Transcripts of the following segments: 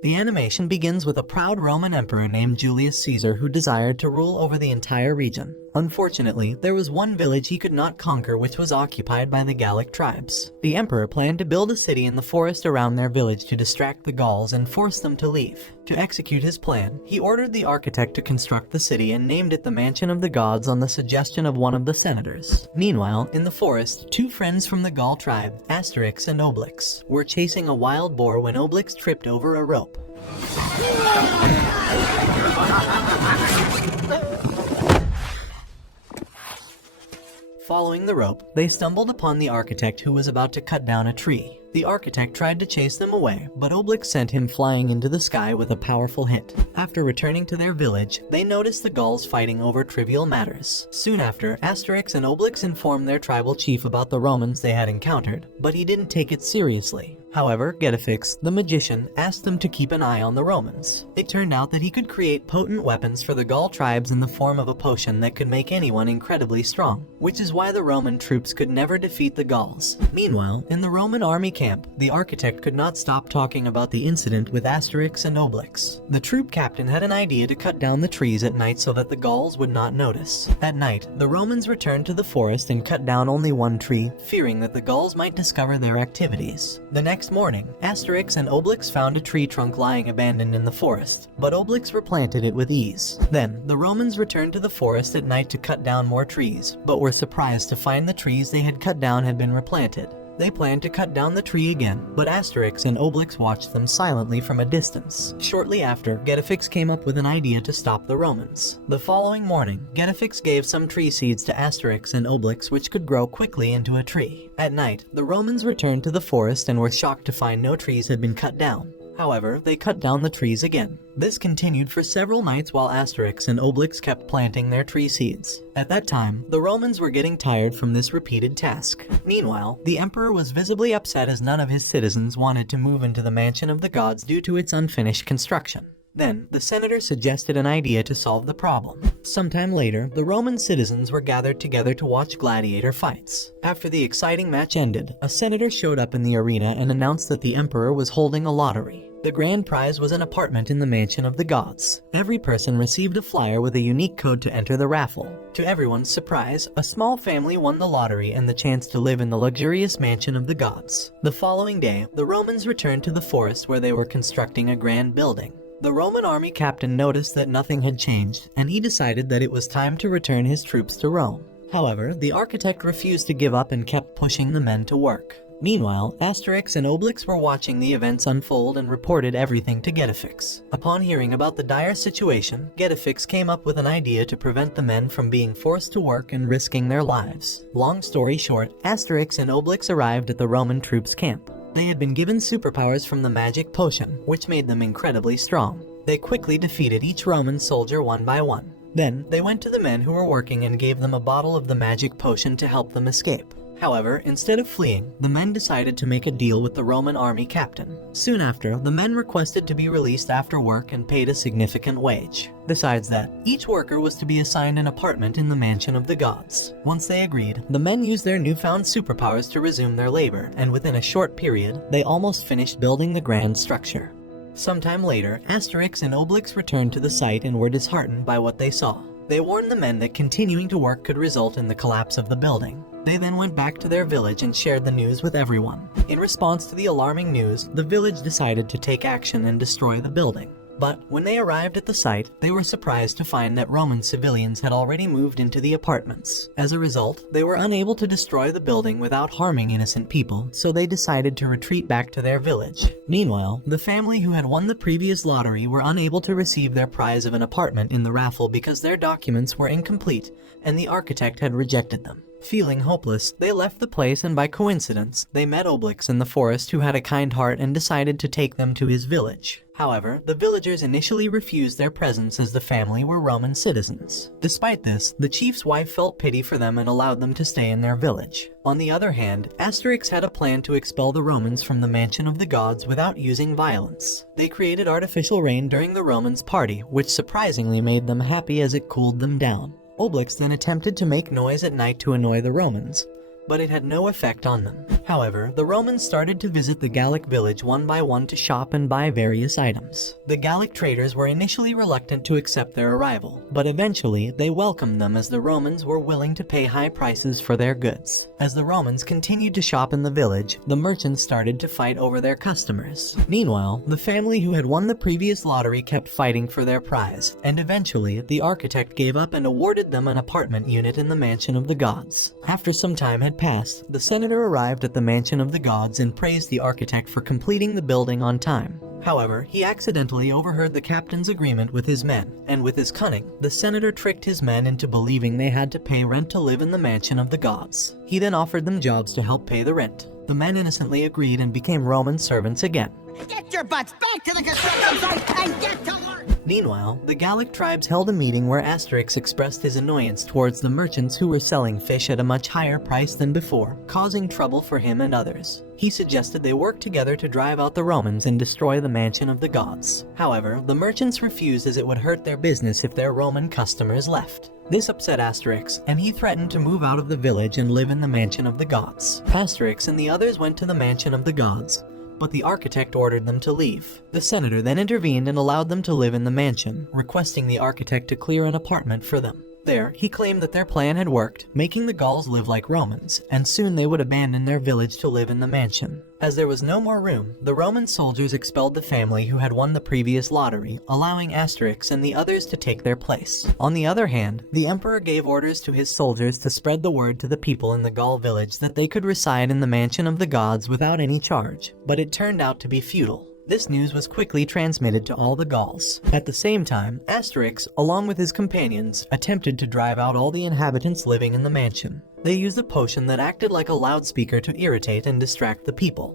The animation begins with a proud Roman emperor named Julius Caesar who desired to rule over the entire region. Unfortunately, there was one village he could not conquer, which was occupied by the Gallic tribes. The emperor planned to build a city in the forest around their village to distract the Gauls and force them to leave. To execute his plan, he ordered the architect to construct the city and named it the Mansion of the Gods on the suggestion of one of the senators. Meanwhile, in the forest, two friends from the Gaul tribe, Asterix and Obelix, were chasing a wild boar when Obelix tripped over a rope. Following the rope, they stumbled upon the architect who was about to cut down a tree. The architect tried to chase them away, but Obelix sent him flying into the sky with a powerful hit. After returning to their village, they noticed the Gauls fighting over trivial matters. Soon after, Asterix and Obelix informed their tribal chief about the Romans they had encountered, but he didn't take it seriously. However, Getafix, the magician, asked them to keep an eye on the Romans. It turned out that he could create potent weapons for the Gaul tribes in the form of a potion that could make anyone incredibly strong, which is why the Roman troops could never defeat the Gauls. Meanwhile, in the Roman army camp, the architect could not stop talking about the incident with Asterix and Obelix. The troop captain had an idea to cut down the trees at night so that the Gauls would not notice. At night, the Romans returned to the forest and cut down only one tree, fearing that the Gauls might discover their activities. The next morning, Asterix and Obelix found a tree trunk lying abandoned in the forest, but Obelix replanted it with ease. Then, the Romans returned to the forest at night to cut down more trees, but were surprised to find the trees they had cut down had been replanted. They planned to cut down the tree again, but Asterix and Obelix watched them silently from a distance. Shortly after, Getafix came up with an idea to stop the Romans. The following morning, Getafix gave some tree seeds to Asterix and Obelix which could grow quickly into a tree. At night, the Romans returned to the forest and were shocked to find no trees had been cut down. However, they cut down the trees again. This continued for several nights while Asterix and Obelix kept planting their tree seeds. At that time, the Romans were getting tired from this repeated task. Meanwhile, the emperor was visibly upset as none of his citizens wanted to move into the Mansion of the Gods due to its unfinished construction. Then, the senator suggested an idea to solve the problem. Sometime later, the Roman citizens were gathered together to watch gladiator fights. After the exciting match ended, a senator showed up in the arena and announced that the emperor was holding a lottery. The grand prize was an apartment in the Mansion of the Gods. Every person received a flyer with a unique code to enter the raffle. To everyone's surprise, a small family won the lottery and the chance to live in the luxurious Mansion of the Gods. The following day, the Romans returned to the forest where they were constructing a grand building. The Roman army captain noticed that nothing had changed, and he decided that it was time to return his troops to Rome. However, the architect refused to give up and kept pushing the men to work. Meanwhile, Asterix and Obelix were watching the events unfold and reported everything to Getafix. Upon hearing about the dire situation, Getafix came up with an idea to prevent the men from being forced to work and risking their lives. Long story short, Asterix and Obelix arrived at the Roman troops' camp. They had been given superpowers from the magic potion, which made them incredibly strong. They quickly defeated each Roman soldier one by one. Then, they went to the men who were working and gave them a bottle of the magic potion to help them escape. However, instead of fleeing, the men decided to make a deal with the Roman army captain. Soon after, the men requested to be released after work and paid a significant wage. Besides that, each worker was to be assigned an apartment in the Mansion of the Gods. Once they agreed, the men used their newfound superpowers to resume their labor, and within a short period, they almost finished building the grand structure. Sometime later, Asterix and Obelix returned to the site and were disheartened by what they saw. They warned the men that continuing to work could result in the collapse of the building. They then went back to their village and shared the news with everyone. In response to the alarming news, the village decided to take action and destroy the building. But when they arrived at the site, they were surprised to find that Roman civilians had already moved into the apartments. As a result, they were unable to destroy the building without harming innocent people, so they decided to retreat back to their village. Meanwhile, the family who had won the previous lottery were unable to receive their prize of an apartment in the raffle because their documents were incomplete and the architect had rejected them. Feeling hopeless, they left the place, and by coincidence, they met Obelix in the forest, who had a kind heart and decided to take them to his village. However, the villagers initially refused their presence as the family were Roman citizens. Despite this, the chief's wife felt pity for them and allowed them to stay in their village. On the other hand, Asterix had a plan to expel the Romans from the Mansion of the Gods without using violence. They created artificial rain during the Romans' party, which surprisingly made them happy as it cooled them down. Obelix then attempted to make noise at night to annoy the Romans, but it had no effect on them. However, the Romans started to visit the Gallic village one by one to shop and buy various items. The Gallic traders were initially reluctant to accept their arrival, but eventually they welcomed them as the Romans were willing to pay high prices for their goods. As the Romans continued to shop in the village, the merchants started to fight over their customers. Meanwhile, the family who had won the previous lottery kept fighting for their prize, and eventually the architect gave up and awarded them an apartment unit in the mansion of the gods. After some time had passed, the senator arrived at the mansion of the gods and praised the architect for completing the building on time. However, he accidentally overheard the captain's agreement with his men, and with his cunning, the senator tricked his men into believing they had to pay rent to live in the mansion of the gods. He then offered them jobs to help pay the rent. The men innocently agreed and became Roman servants again. Get your butts back to the construction site and get to work! Meanwhile, the Gallic tribes held a meeting where Asterix expressed his annoyance towards the merchants who were selling fish at a much higher price than before, causing trouble for him and others. He suggested they work together to drive out the Romans and destroy the mansion of the gods. However, the merchants refused as it would hurt their business if their Roman customers left. This upset Asterix, and he threatened to move out of the village and live in the mansion of the gods. Asterix and the others went to the mansion of the gods, but the architect ordered them to leave. The senator then intervened and allowed them to live in the mansion, requesting the architect to clear an apartment for them. There, he claimed that their plan had worked, making the Gauls live like Romans, and soon they would abandon their village to live in the mansion. As there was no more room, the Roman soldiers expelled the family who had won the previous lottery, allowing Asterix and the others to take their place. On the other hand, the emperor gave orders to his soldiers to spread the word to the people in the Gaul village that they could reside in the mansion of the gods without any charge, but it turned out to be futile. This news was quickly transmitted to all the Gauls. At the same time, Asterix, along with his companions, attempted to drive out all the inhabitants living in the mansion. They used a potion that acted like a loudspeaker to irritate and distract the people.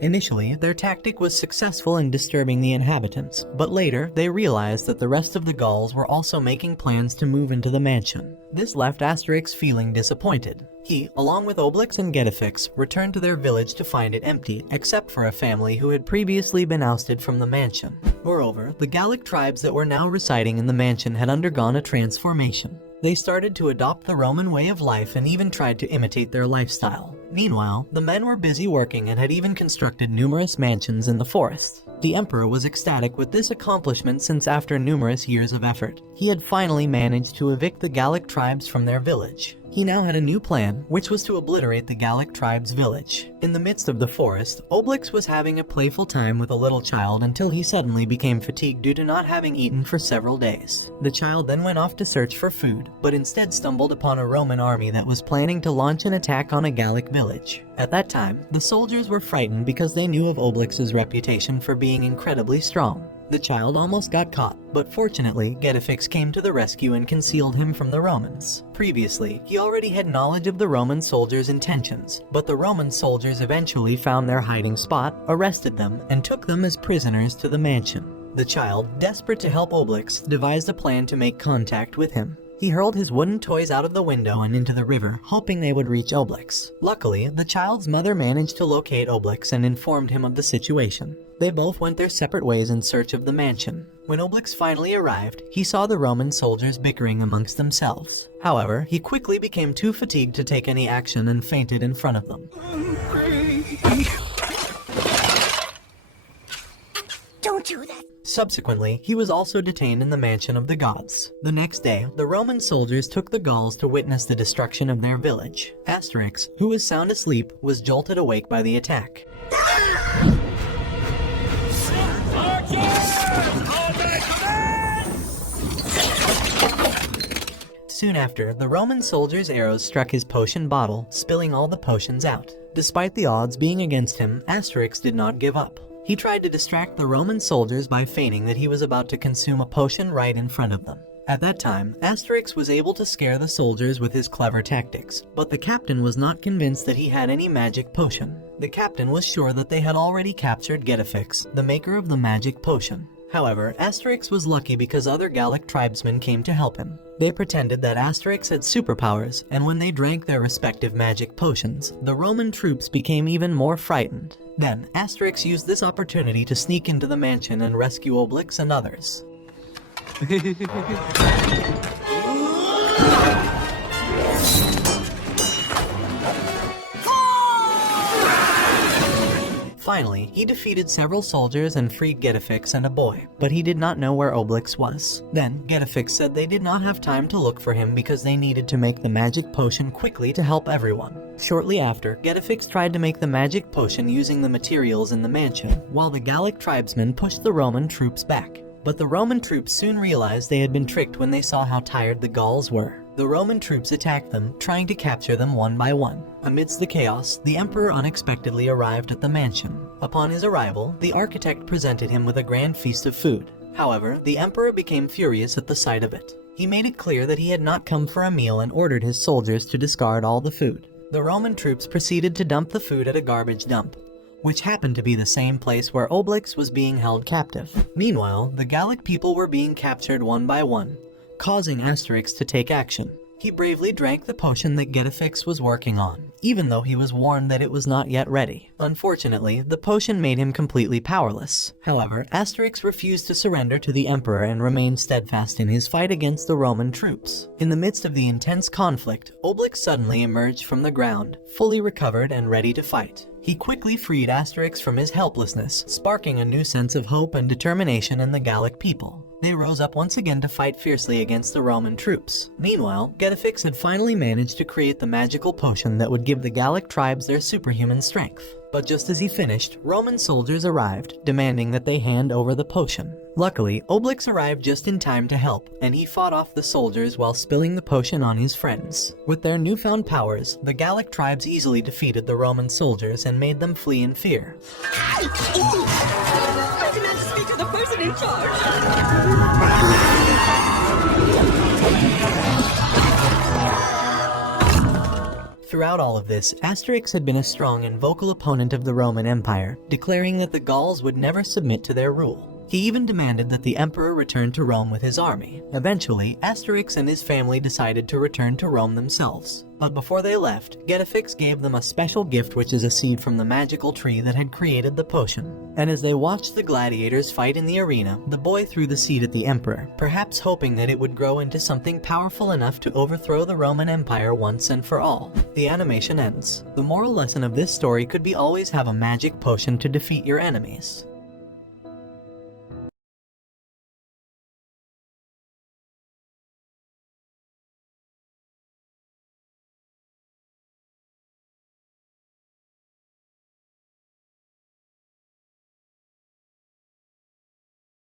Initially, their tactic was successful in disturbing the inhabitants, but later they realized that the rest of the Gauls were also making plans to move into the mansion. This left Asterix feeling disappointed. He, along with Obelix and Getafix, returned to their village to find it empty, except for a family who had previously been ousted from the mansion. Moreover, the Gallic tribes that were now residing in the mansion had undergone a transformation. They started to adopt the Roman way of life and even tried to imitate their lifestyle. Meanwhile, the men were busy working and had even constructed numerous mansions in the forest. The emperor was ecstatic with this accomplishment since after numerous years of effort, he had finally managed to evict the Gallic tribes from their village. He now had a new plan, which was to obliterate the Gallic tribe's village. In the midst of the forest, Obelix was having a playful time with a little child until he suddenly became fatigued due to not having eaten for several days. The child then went off to search for food, but instead stumbled upon a Roman army that was planning to launch an attack on a Gallic village. At that time, the soldiers were frightened because they knew of Obelix's reputation for being incredibly strong. The child almost got caught, but fortunately, Getafix came to the rescue and concealed him from the Romans. Previously, he already had knowledge of the Roman soldiers' intentions, but the Roman soldiers eventually found their hiding spot, arrested them, and took them as prisoners to the mansion. The child, desperate to help Obelix, devised a plan to make contact with him. He hurled his wooden toys out of the window and into the river, hoping they would reach Obelix. Luckily, the child's mother managed to locate Obelix and informed him of the situation. They both went their separate ways in search of the mansion. When Obelix finally arrived, he saw the Roman soldiers bickering amongst themselves. However, he quickly became too fatigued to take any action and fainted in front of them. Don't do that. Subsequently, he was also detained in the mansion of the gods. The next day, the Roman soldiers took the Gauls to witness the destruction of their village. Asterix, who was sound asleep, was jolted awake by the attack. Soon after, the Roman soldier's arrows struck his potion bottle, spilling all the potions out. Despite the odds being against him, Asterix did not give up. He tried to distract the Roman soldiers by feigning that he was about to consume a potion right in front of them. At that time, Asterix was able to scare the soldiers with his clever tactics, but the captain was not convinced that he had any magic potion. The captain was sure that they had already captured Getafix, the maker of the magic potion. However, Asterix was lucky because other Gallic tribesmen came to help him. They pretended that Asterix had superpowers, and when they drank their respective magic potions, the Roman troops became even more frightened. Then, Asterix used this opportunity to sneak into the mansion and rescue Obelix and others. Finally, he defeated several soldiers and freed Getafix and a boy, but he did not know where Obelix was. Then, Getafix said they did not have time to look for him because they needed to make the magic potion quickly to help everyone. Shortly after, Getafix tried to make the magic potion using the materials in the mansion, while the Gallic tribesmen pushed the Roman troops back. But the Roman troops soon realized they had been tricked when they saw how tired the Gauls were. The Roman troops attacked them, trying to capture them one by one. Amidst the chaos, the emperor unexpectedly arrived at the mansion. Upon his arrival, the architect presented him with a grand feast of food. However, the emperor became furious at the sight of it. He made it clear that he had not come for a meal and ordered his soldiers to discard all the food. The Roman troops proceeded to dump the food at a garbage dump, which happened to be the same place where Obelix was being held captive. Meanwhile, the Gallic people were being captured one by one, causing Asterix to take action. He bravely drank the potion that Getafix was working on, even though he was warned that it was not yet ready. Unfortunately, the potion made him completely powerless. However, Asterix refused to surrender to the Emperor and remained steadfast in his fight against the Roman troops. In the midst of the intense conflict, Obelix suddenly emerged from the ground, fully recovered and ready to fight. He quickly freed Asterix from his helplessness, sparking a new sense of hope and determination in the Gallic people. They rose up once again to fight fiercely against the Roman troops. Meanwhile, Getafix had finally managed to create the magical potion that would give the Gallic tribes their superhuman strength. But just as he finished, Roman soldiers arrived, demanding that they hand over the potion. Luckily, Obelix arrived just in time to help, and he fought off the soldiers while spilling the potion on his friends. With their newfound powers, the Gallic tribes easily defeated the Roman soldiers and made them flee in fear. I demand to speak to the person in charge. Throughout all of this, Asterix had been a strong and vocal opponent of the Roman Empire, declaring that the Gauls would never submit to their rule. He even demanded that the emperor return to Rome with his army. Eventually, Asterix and his family decided to return to Rome themselves. But before they left, Getafix gave them a special gift, which is a seed from the magical tree that had created the potion. And as they watched the gladiators fight in the arena, the boy threw the seed at the emperor, perhaps hoping that it would grow into something powerful enough to overthrow the Roman Empire once and for all. The animation ends. The moral lesson of this story could be always have a magic potion to defeat your enemies.